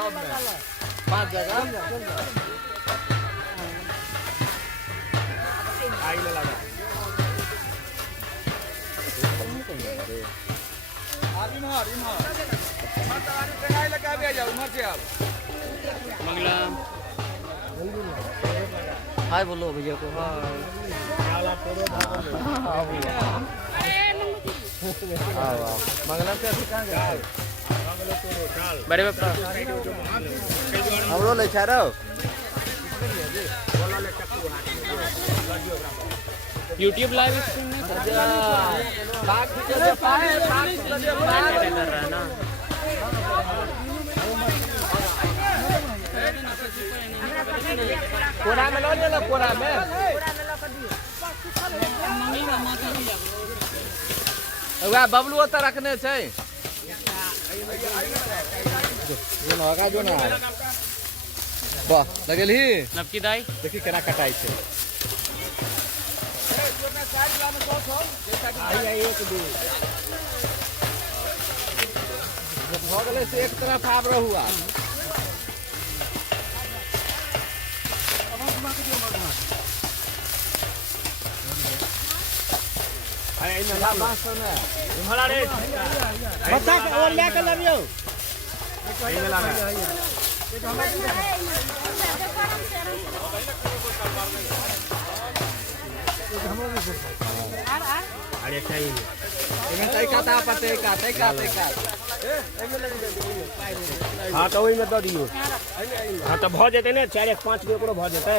सब में 5 जगह आई ले लगा मंगला हाय बोलो भैया को हाय मंगला से कहाँ गए बड़े बापा हमरो ले छा रहो YouTube लाइव स्ट्रीम में कर रहा है ना कोरा में लो ले कोरा में वह बबलू तो रखने छै जो ना जो ना वाह लगल ही नबकी दाई देखी केना कटाई छै आई एक दू भ गेलै से एक तरफ आब रहुआ आई न ला बास ने तुम्हारा रे बच्चा के और ले के लबियो आई में लगा अरे चाहिए एमे तई काता पते का हाँ तो वही में दे दियो हाँ तो भ जेते ने 4 1 5 के ओकरो भ जेते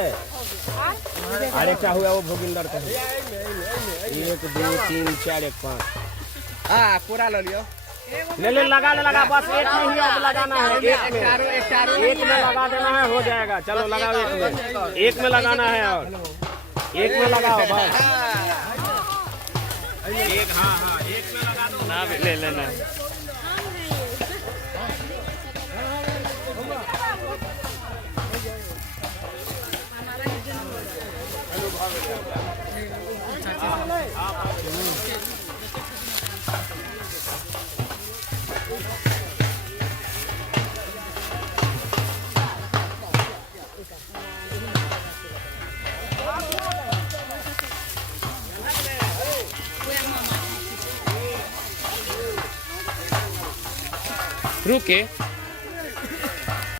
अरे क्या हुआ वो भोगिंदर के 1 2 3 4 1 5 हां पूरा ले लियो ले लगा बस एक में ही अब लगाना है एक में लगा देना है हो जाएगा चलो लगाओ एक में लगाना है और एक में लगाओ बस एक हाँ एक में लगा दो ना ले लेना रुके